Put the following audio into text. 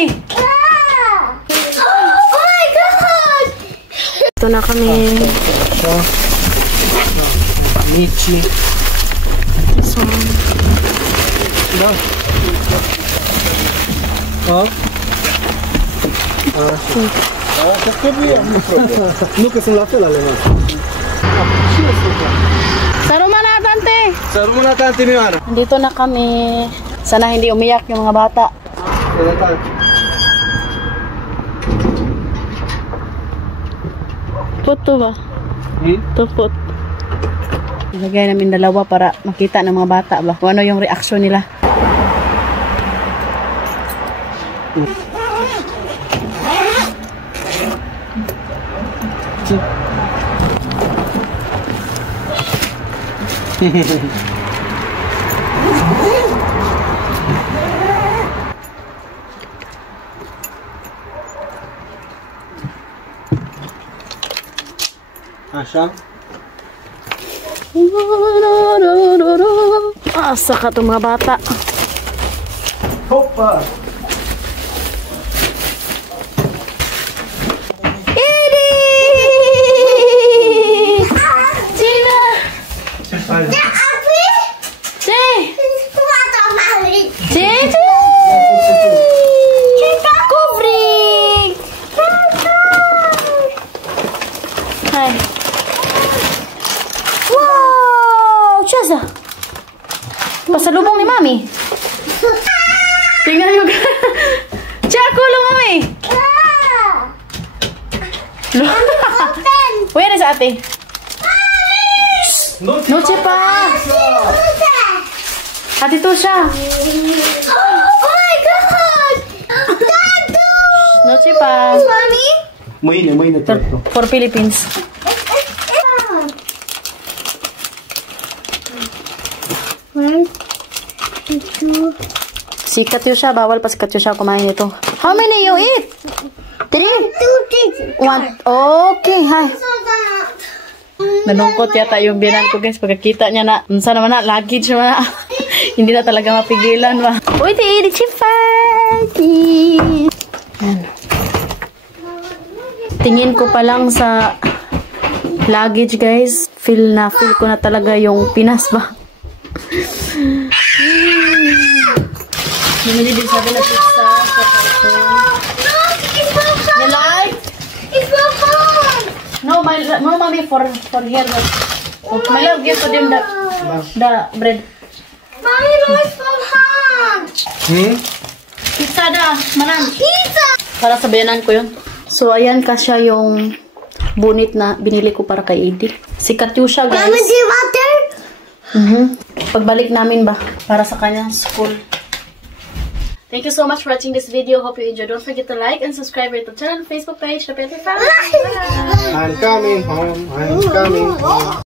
mami? Oh my God! Ito na kami. Michi. So, Nunca sunt la fel ale noastre. Sarumana, tante! Sarumana, tante Mioana. Dito na kami. Sana hindi umiyak yung mga bata. Puto ba? Tupot. Ilagay namin dalawa para makita ng mga bata ba kung ano yung reaksyon nila. Așa? Asa ka itong mga bata. Hopa! Pasalubong ni Mami. Tingnan yung Chaco, lo Mami. Where is ate? Noche pa. Ate to siya. Oh my God. Noche pa. Mami? Mâine tot. For Philippines. Si Katyusha, bawal pa si Katyusha kumain ito. How many you eat? 3? 1. Okay, hi. Nanungkot yata yung binan ko guys. Pagkakita niya na, unsa naman na, luggage naman na. Hindi na talaga mapigilan ba. Uy, di chifati. Tingin ko pa lang sa luggage guys. Feel ko na talaga yung Pinas ba. Bumili din sabi na pizza sa karton. You like? It's my phone! No, mommy, for here. My love, give to them the bread. Mommy, where's my hand? Pizza da, manan. Pizza! Para sa bayanan ko yun. So, ayan kasya yung bunit na binili ko para kay Edith. Si Katyusha, guys. Mama, do you want there? Pagbalik namin ba, para sa kanyang school. Thank you so much for watching this video. Hope you enjoyed. Don't forget to like and subscribe to the channel and Facebook page. I'm coming home. I'm coming home.